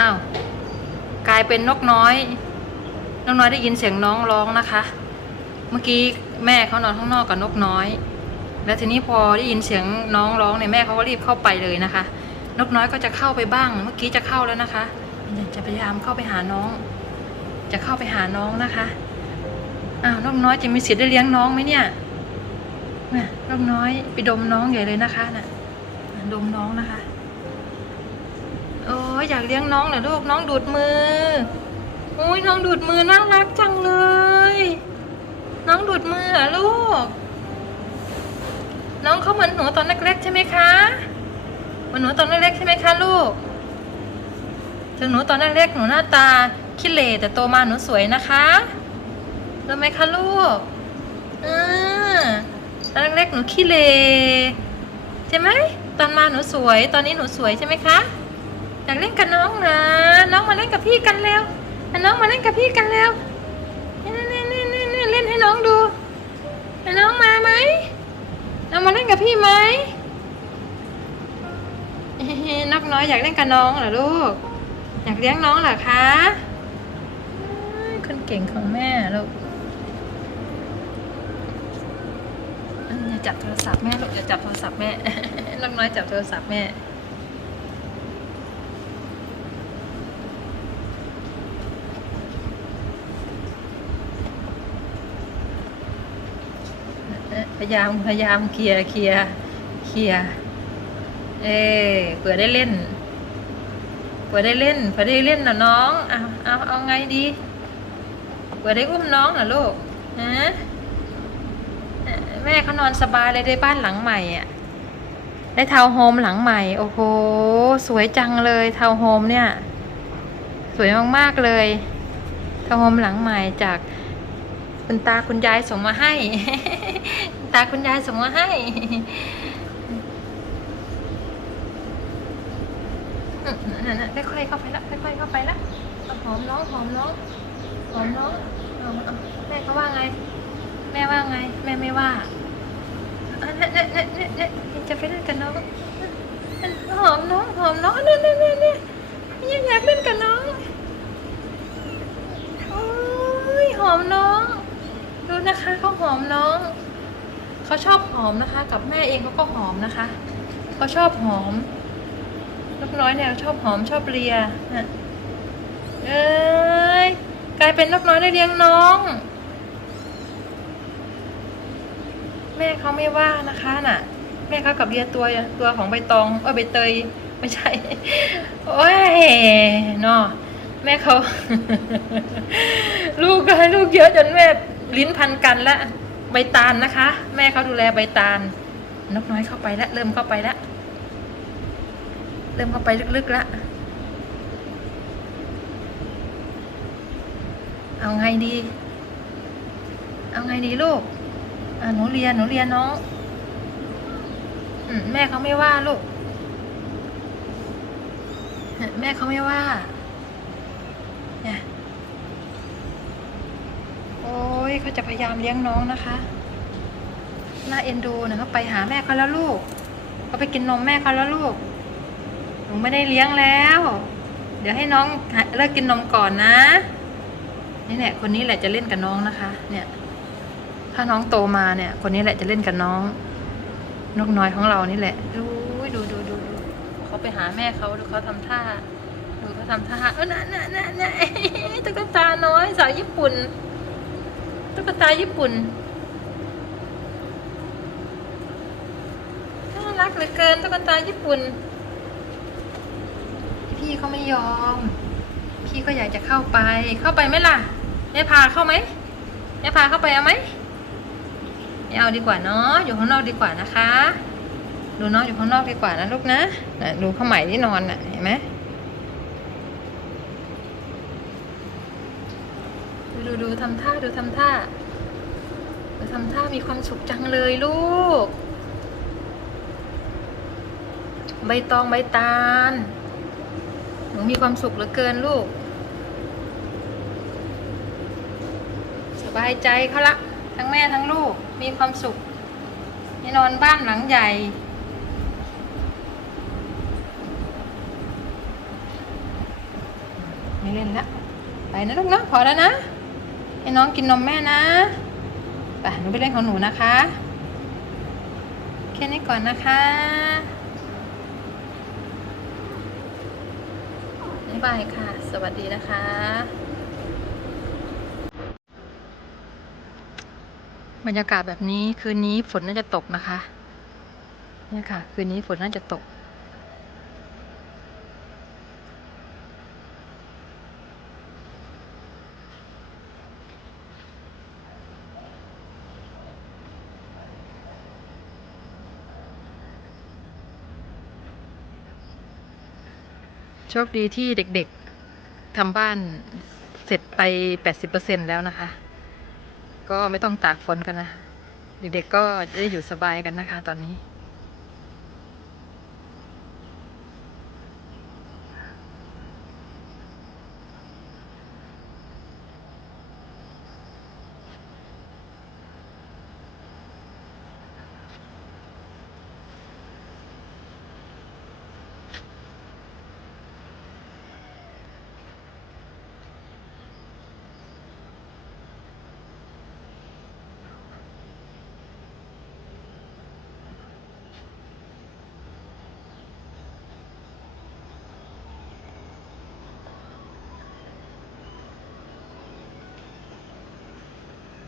อ้าวกลายเป็นนกน้อย นกน้อยได้ยินเสียงน้องร้องนะคะ เมื่อกี้แม่เขานอนข้างนอกกับนกน้อย แล้วทีนี้พอได้ยินเสียงน้องร้องเนี่ยแม่เขาก็รีบเข้าไปเลยนะคะ นกน้อยก็จะเข้าไปบ้าง เมื่อกี้จะเข้าแล้วนะคะ จะพยายามเข้าไปหาน้อง จะเข้าไปหาน้องนะคะอ้าวนกน้อยจะมีสิทธิ์ได้เลี้ยงน้องไหมเนี่ยน่ะนกน้อยไปดมน้องใหญ่เลยนะคะน่ะดมน้องนะคะ อยอยากเลี้ยงน้องเหรอลูกน้องดูดมือโอ้ยน้องดูดมือน่ารักจังเลย น้องดูดมือเหรอลูก น้องเขาเหมือนหนูตอนเล็กๆใช่ไหมคะเหมือนหนูตอนเล็กๆใช่ไหมคะลูกถึงหนูตอนเล็กๆหนูหน้าตาขี้เหร่แต่โตมาหนูสวยนะคะรู้ไหมคะลูกอ่าตอนเล็กๆหนูขี้เหร่ใช่ไหมตอนมาหนูสวย ตอนนี้หนูสวยใช่ไหมคะากเล่นกับน้องนะ น้องมาเล่นกับพี่กันเร็วน้องมาเล่นกับพี่กันเร็วนี่นี่นี่นี่นี่เล่นให้น้องดูน้องมาไหมน้องมาเล่นกับพี่ไหมนกน้อยอยากเล่นกับน้องเหรอลูก อยากเลี้ยงน้องเหรอคะคนเก่งของแม่ลูกอันอย่าจับโทรศัพท์แม่ลูกอย่าจับโทรศัพท์แม่นกน้อยจับโทรศัพท์แม่ พยายามพยายามเคลียร์เคลียร์เคลียร์เออเผื่อได้เล่นเผื่อได้เล่นเผื่อได้เล่นนะน้องเอาเอาเอาไงดีเผื่อได้อุ้มน้องเหรอลูกฮะแม่เขานอนสบายเลยได้บ้านหลังใหม่อะได้ทาวน์โฮมหลังใหม่ โอ้โห สวยจังเลยทาวน์โฮมเนี่ย สวยมากๆเลยทาวน์โฮมหลังใหม่จากคุณตาคุณยายส่งมาให้ ตาคุณยายส่งมาให้นั่นๆค่อยๆเข้าไปละค่อยๆเข้าไปละหอมน้องหอมน้องหอมน้องเอาเอาแม่เขาว่าไง แม่ว่าไง แม่ไม่ว่าอะเนี่ยเนี่ยเนี่ยเนี่ยเนี่ยจะไปเล่นกับน้องหอมน้องหอมน้องเนี่ยเนี่ยเนี่ยเนี่ยยังอยากเล่นกับน้องโอ้ยหอมน้อง ดูนะคะเขาหอมน้อง เขาชอบหอมนะคะ กับแม่เองเขาก็หอมนะคะเขาชอบหอมนกน้อยเนี่ยชอบหอมชอบเลียนะเอ้ยกลายเป็นนกน้อยได้เลี้ยงน้อง แม่เขาไม่ว่านะคะน่ะ แม่เขากับเลียตัวตัวของใบตองเออใบเตยไม่ใช่โอ้ยเนาะแม่เขา ลูกก็ให้ลูกเยอะจนแม่ลิ้นพันกันละ ใบตาลนะคะ แม่เขาดูแลใบตาล นกน้อยเข้าไปแล้วเริ่มเข้าไปแล้วเริ่มเข้าไปลึกๆแล้วเอาไงดี เอาไงดีลูกอ่หนูเรียนหนูเรียนน้องอแม่เขาไม่ว่าลูก แม่เขาไม่ว่าเนี่ย อ้ยเขาจะพยายามเลี้ยงน้องนะคะ น่าเอ็นดูนะเขาไปหาแม่เขาแล้วลูกเขาไปกินนมแม่เขาแล้วลูก หนูไม่ได้เลี้ยงแล้ว เดี๋ยวให้น้องเลิกกินนมก่อนนะ นี่แหละคนนี้แหละจะเล่นกับน้องนะคะ เนี่ย ถ้าน้องโตมาเนี่ย คนนี้แหละจะเล่นกับน้อง นกน้อยของเรานี่แหละ ดูดูดูดูดูเขาไปหาแม่เขาดูเขาทำท่าดูเขาทำท่าเออน่ะน่ะน่ะน่ะตุ๊กตาน้อยสาวญี่ปุ่น ตุ๊กตาญี่ปุ่นน่ารักเหลือเกินตุ๊กตาญี่ปุ่น พี่เขาไม่ยอม พี่ก็อยากจะเข้าไป เข้าไปไหมล่ะแม่พาเข้าไหมแม่พาเข้าไปเอาไหมไม่เอาดีกว่าเนาะอยู่ข้างนอกดีกว่านะคะ ดูน้องอยู่ข้างนอกดีกว่านะลูกนะดูข้าใหม่ที่นอนน่ะเห็นไหม ดูดูทำท่าดูทำท่าดูทำท่ามีความสุขจังเลยลูก ใบตองใบตาล หนูมีความสุขเหลือเกินลูก สบายใจเขาละ ทั้งแม่ทั้งลูกมีความสุขนี่นอนบ้านหลังใหญ่ไม่เล่นละไปนะลูกนะพอแล้วนะ ให้น้องกินนมแม่นะไปหนูไปเล่นของหนูนะคะแค่นี้ก่อนนะคะบ๊ายบายค่ะ สวัสดีนะคะบรรยากาศแบบนี้คืนนี้ฝนน่าจะตกนะคะ เนี่ยค่ะ คืนนี้ฝนน่าจะตก โชคดีที่เด็กๆทำบ้านเสร็จไป 80%แล้วนะคะ ก็ไม่ต้องตากฝนกันนะ เด็กๆก็ได้อยู่สบายกันนะคะตอนนี้